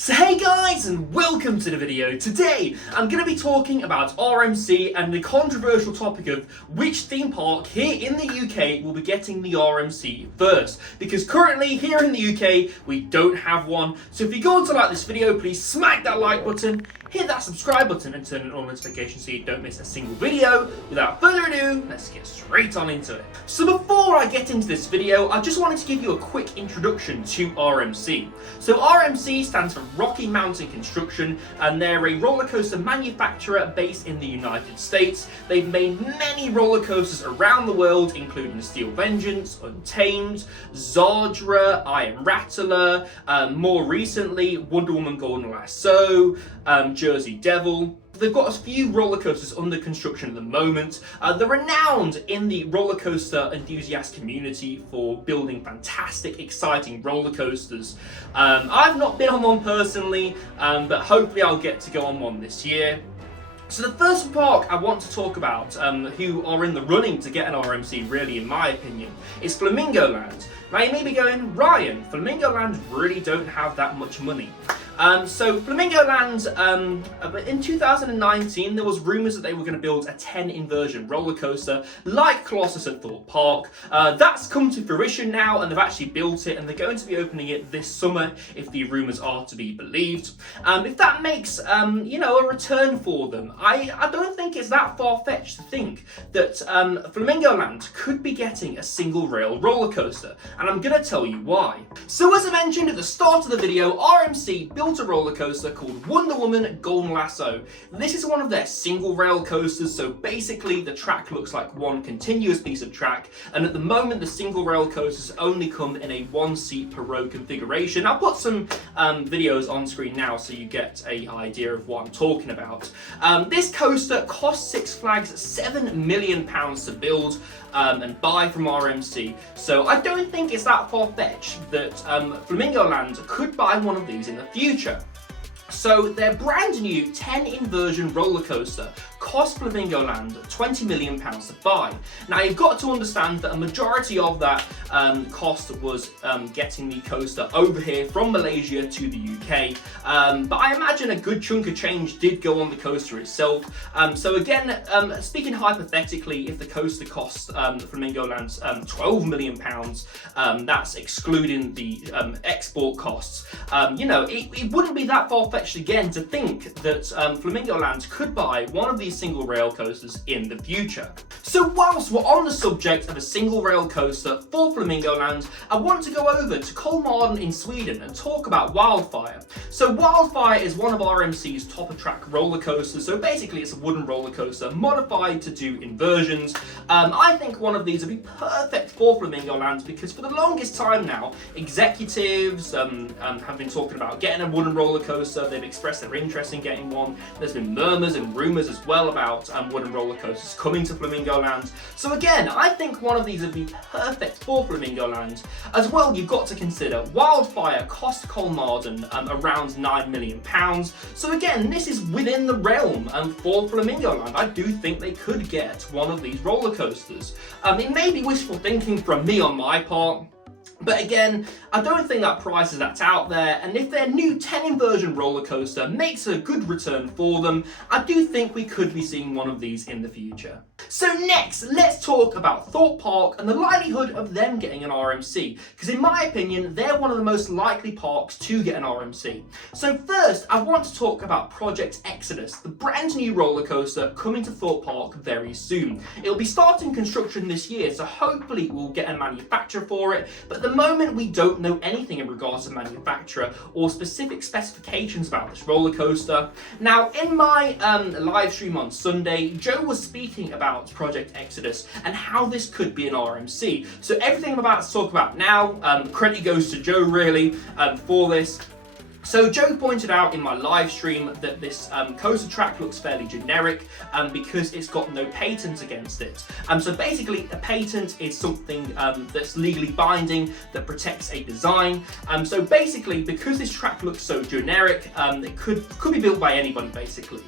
So hey guys, and welcome to the video. Today I'm going to be talking about RMC and the controversial topic of which theme park here in the UK will be getting the RMC first. Because currently here in the UK we don't have one. So if you're going to like this video, please smack that like button, hit that subscribe button and turn on all notifications so you don't miss a single video. Without further ado, let's get straight on into it. So before I get into this video, I just wanted to give you a quick introduction to RMC. So RMC stands for Rocky Mountain Construction, and they're a roller coaster manufacturer based in the United States. They've made many roller coasters around the world, including Steel Vengeance, Untamed, Zardra, Iron Rattler, more recently Wonder Woman Golden Lasso, Jersey Devil. They've got a few roller coasters under construction at the moment. They're renowned in the roller coaster enthusiast community for building fantastic, exciting roller coasters. I've not been on one personally, but hopefully I'll get to go on one this year. So the first park I want to talk about, who are in the running to get an RMC really in my opinion, is Flamingo Land. Now you may be going, Ryan, Flamingo Land really don't have that much money. So Flamingo Land, in 2019 there was rumours that they were going to build a 10 inversion roller coaster like Colossus at Thorpe Park. That's come to fruition now and they've actually built it and they're going to be opening it this summer if the rumours are to be believed. If that makes a return for them, I don't think it's that far-fetched to think that Flamingo Land could be getting a single rail roller coaster, and I'm going to tell you why. So as I mentioned at the start of the video, RMC built a roller coaster called Wonder Woman Golden Lasso. This is one of their single rail coasters, so basically the track looks like one continuous piece of track, and at the moment the single rail coasters only come in a 1 seat per row configuration. I'll put some videos on screen now so you get an idea of what I'm talking about. This coaster cost Six Flags £7 million to build and buy from RMC, so I don't think it's that far-fetched that Flamingo Land could buy one of these in the future. So their brand new 10 inversion roller coaster cost Flamingo Land £20 million to buy. Now you've got to understand that a majority of that cost was getting the coaster over here from Malaysia to the UK, but I imagine a good chunk of change did go on the coaster itself. So again, speaking hypothetically, if the coaster cost Flamingo Land £12 million, that's excluding the export costs, it wouldn't be that far-fetched again to think that Flamingo Land could buy one of these single rail coasters in the future. So whilst we're on the subject of a single rail coaster for Flamingo Land, I want to go over to Kolmården in Sweden and talk about Wildfire. So Wildfire is one of RMC's top track roller coasters, so basically it's a wooden roller coaster modified to do inversions. I think one of these would be perfect for Flamingo Land because for the longest time now, executives have been talking about getting a wooden roller coaster. They've expressed their interest in getting one. There's been murmurs and rumours as well about wooden roller coasters coming to Flamingo Land. So again, I think one of these would be perfect for Flamingo Land. As well, you've got to consider Wildfire cost Kolmården around £9 million. So again, this is within the realm for Flamingo Land. I do think they could get one of these roller coasters. It may be wishful thinking from me on my part, but again, I don't think that price is that's out there, and if their new 10 inversion roller coaster makes a good return for them, I do think we could be seeing one of these in the future. So next, let's talk about Thorpe Park and the likelihood of them getting an RMC, because in my opinion, they're one of the most likely parks to get an RMC. So first, I want to talk about Project Exodus, the brand new roller coaster coming to Thorpe Park very soon. It'll be starting construction this year, so hopefully we'll get a manufacturer for it, but at the moment we don't know anything in regards to manufacturer or specific specifications about this roller coaster. Now in my live stream on Sunday, Joe was speaking about Project Exodus and how this could be an RMC. So everything I'm about to talk about now, credit goes to Joe really for this. So Joe pointed out in my live stream that this coaster track looks fairly generic because it's got no patent against it. So basically a patent is something that's legally binding that protects a design. So basically because this track looks so generic, it could be built by anybody basically.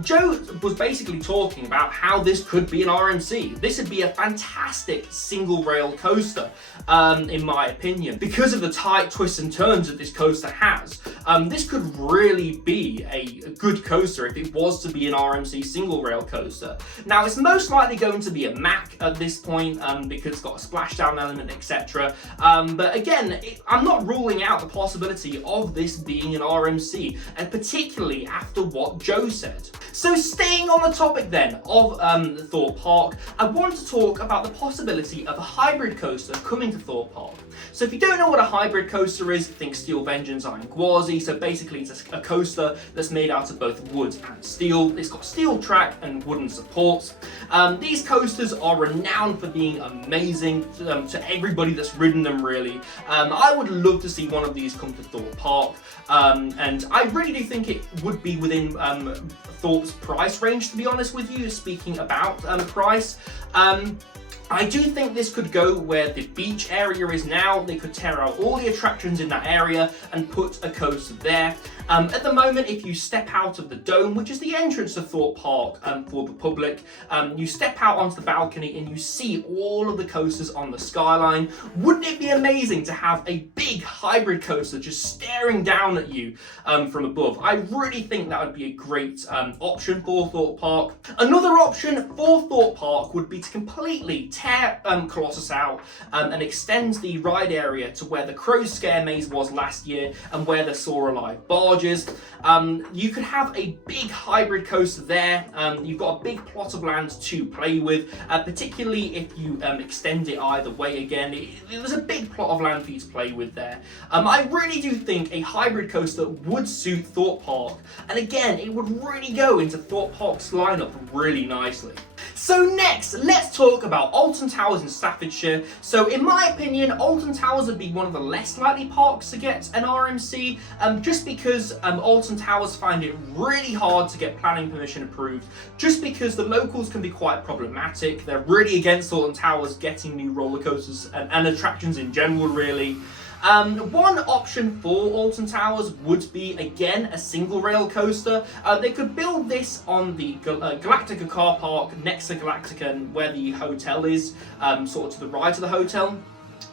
Joe was basically talking about how this could be an RMC. This would be a fantastic single rail coaster in my opinion because of the tight twists and turns that this coaster has. This could really be a good coaster if it was to be an RMC single rail coaster. Now, it's most likely going to be a MAC at this point because it's got a splashdown element, etc. But again, I'm not ruling out the possibility of this being an RMC, and particularly after what Joe said. So staying on the topic then of Thorpe Park, I want to talk about the possibility of a hybrid coaster coming to Thorpe Park. So if you don't know what a hybrid coaster is, think Steel Vengeance Iron Gwazi. So basically it's a coaster that's made out of both wood and steel. It's got steel track and wooden supports. These coasters are renowned for being amazing to everybody that's ridden them, really. I would love to see one of these come to Thorpe Park, and I really do think it would be within Thorpe's price range, to be honest with you, speaking about price. I do think this could go where the beach area is now. They could tear out all the attractions in that area and put a coaster there. At the moment, if you step out of the dome, which is the entrance to Thorpe Park for the public, you step out onto the balcony and you see all of the coasters on the skyline. Wouldn't it be amazing to have a big hybrid coaster just staring down at you from above? I really think that would be a great option for Thorpe Park. Another option for Thorpe Park would be to completely tear Colossus out and extend the ride area to where the Crow's Scare Maze was last year and where the Soar Alive barge is. You could have a big hybrid coaster there. You've got a big plot of land to play with, particularly if you extend it either way. Again, there's a big plot of land for you to play with there. I really do think a hybrid coaster would suit Thorpe Park, and again, it would really go into Thorpe Park's lineup really nicely. So next, let's talk about Alton Towers in Staffordshire. So in my opinion, Alton Towers would be one of the less likely parks to get an RMC, just because Alton Towers find it really hard to get planning permission approved, just because the locals can be quite problematic. They're really against Alton Towers getting new roller coasters and attractions in general, really. One option for Alton Towers would be, again, a single rail coaster. They could build this on the Galactica car park next to Galactica and where the hotel is, sort of to the right of the hotel.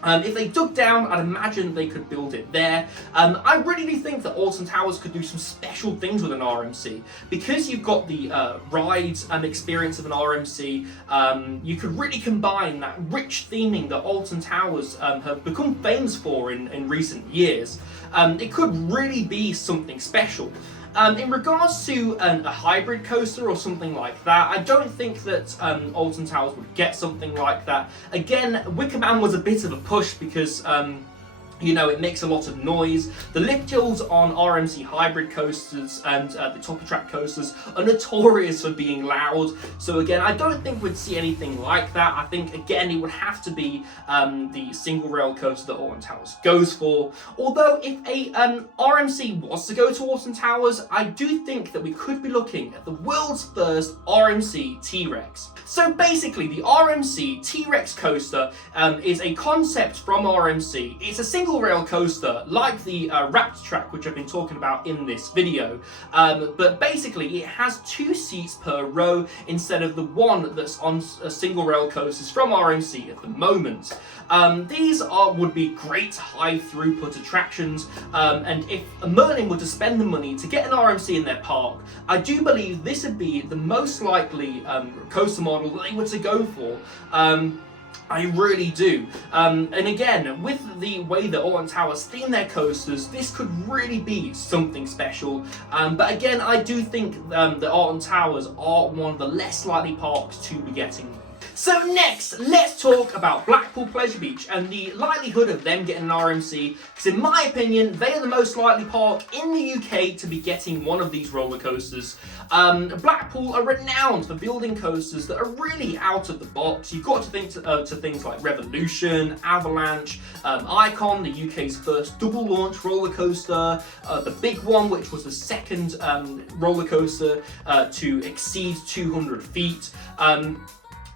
If they dug down, I'd imagine they could build it there. I really do think that Alton Towers could do some special things with an RMC. Because you've got the rides and experience of an RMC, you could really combine that rich theming that Alton Towers have become famous for in recent years. It could really be something special. In regards to a hybrid coaster or something like that, I don't think that Alton Towers would get something like that. Again, Wicker Man was a bit of a push because you know, it makes a lot of noise. The lift hills on RMC hybrid coasters and the Top Track coasters are notorious for being loud. So again, I don't think we'd see anything like that. I think, again, it would have to be the single rail coaster that Alton Towers goes for. Although, if a RMC was to go to Alton Towers, I do think that we could be looking at the world's first RMC T-Rex. So basically, the RMC T-Rex coaster is a concept from RMC. It's a single rail coaster like the Raptor track, which I've been talking about in this video, but basically it has 2 seats per row instead of the one that's on single rail coasters from RMC at the moment. These would be great high throughput attractions, and if Merlin were to spend the money to get an RMC in their park, I do believe this would be the most likely coaster model that they were to go for. I really do. And again, with the way that Alton Towers theme their coasters, this could really be something special. But again, I do think that Alton Towers are one of the less likely parks to be getting them. So next, let's talk about Blackpool Pleasure Beach and the likelihood of them getting an RMC, because in my opinion, they are the most likely park in the UK to be getting one of these roller coasters. Blackpool are renowned for building coasters that are really out of the box. You've got to think to things like Revolution, Avalanche, Icon, the UK's first double launch roller coaster, the big one, which was the second roller coaster to exceed 200 feet.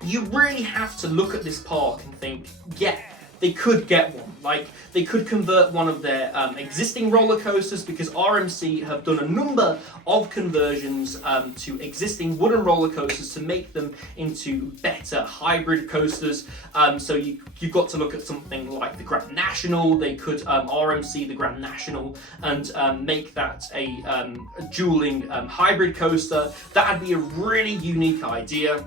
You really have to look at this park and think, yeah, they could get one. Like, they could convert one of their existing roller coasters, because RMC have done a number of conversions to existing wooden roller coasters to make them into better hybrid coasters. So you've got to look at something like the Grand National. They could RMC the Grand National and make that a dueling hybrid coaster. That'd be a really unique idea.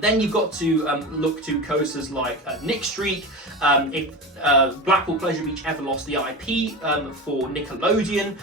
Then you've got to look to coasters like Nick Streak. If Blackpool Pleasure Beach ever lost the IP for Nickelodeon,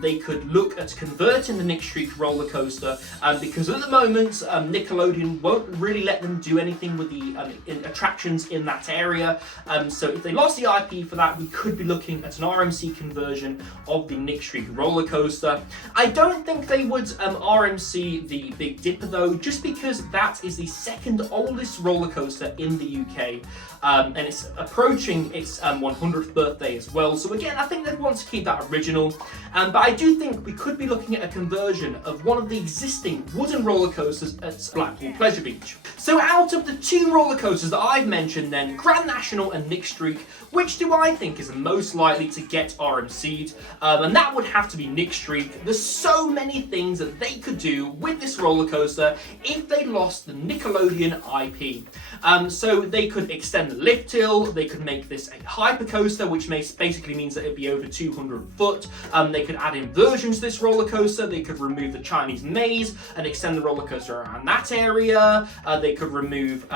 they could look at converting the Nick Streak roller coaster, because at the moment Nickelodeon won't really let them do anything with the attractions in that area. So if they lost the IP for that, we could be looking at an RMC conversion of the Nick Streak roller coaster. I don't think they would RMC the Big Dipper though, just because that is the second oldest roller coaster in the UK, and it's approaching its 100th birthday as well. So again, I think they'd want to keep that original, but I do think we could be looking at a conversion of one of the existing wooden roller coasters at Blackpool Pleasure Beach. So out of the two roller coasters that I've mentioned then, Grand National and Nick Streak, which do I think is most likely to get RMC'd? And that would have to be Nick Streak. There's so many things that they could do with this roller coaster if they lost the Nickelodeon IP. So they could extend the lift hill, they could make this a hyper coaster, which basically means that it'd be over 200 foot. They could add inversions to this roller coaster, they could remove the Chinese maze and extend the roller coaster around that area. They could remove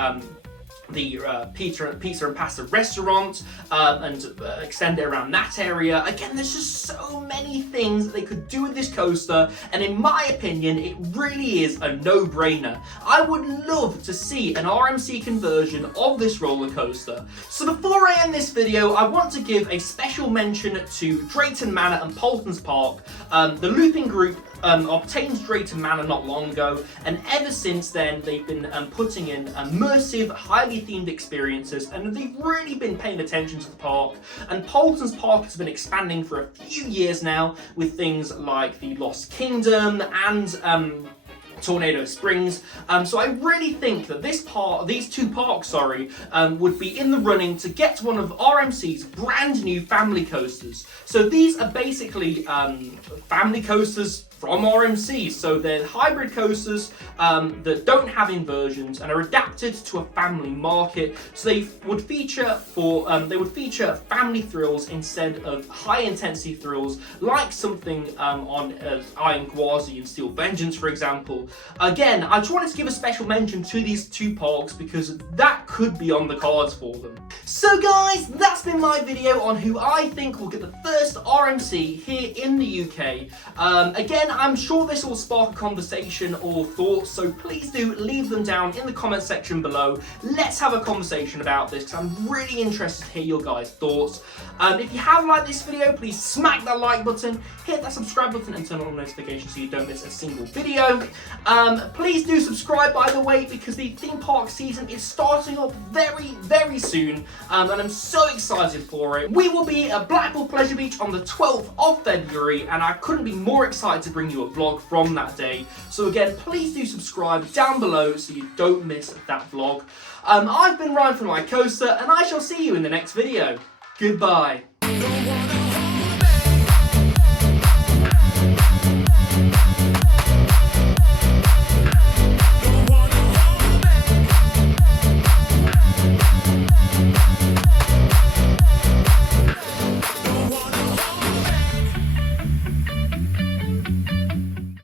the pizza and pasta restaurant and extend it around that area. Again, there's just so many things that they could do with this coaster, and in my opinion, it really is a no-brainer. I would love to see an RMC conversion of this roller coaster. So before I end this video, I want to give a special mention to Drayton Manor and Paultons Park. The Looping Group obtained Drayton Manor not long ago, and ever since then they've been putting in immersive, highly themed experiences, and they've really been paying attention to the park. And Paultons Park has been expanding for a few years now with things like the Lost Kingdom and Tornado Springs. So I really think that these two parks, would be in the running to get one of RMC's brand new family coasters. So these are basically family coasters from RMC, so they're hybrid coasters that don't have inversions and are adapted to a family market. So they would feature family thrills instead of high intensity thrills, like something on Iron Gwazi and Steel Vengeance, for example. Again, I just wanted to give a special mention to these two parks because that could be on the cards for them. So guys, that's been my video on who I think will get the first RMC here in the UK. Again, I'm sure this will spark a conversation or thoughts, so please do leave them down in the comment section below. Let's have a conversation about this because I'm really interested to hear your guys' thoughts. If you have liked this video, please smack that like button, hit that subscribe button and turn on notifications so you don't miss a single video. Please do subscribe, by the way, because the theme park season is starting up very, very soon, and I'm so excited for it. We will be at Blackpool Pleasure Beach on the 12th of February, and I couldn't be more excited to bring you a vlog from that day. So again, please do subscribe down below so you don't miss that vlog. I've been Ryan from My Coaster, and I shall see you in the next video. Goodbye.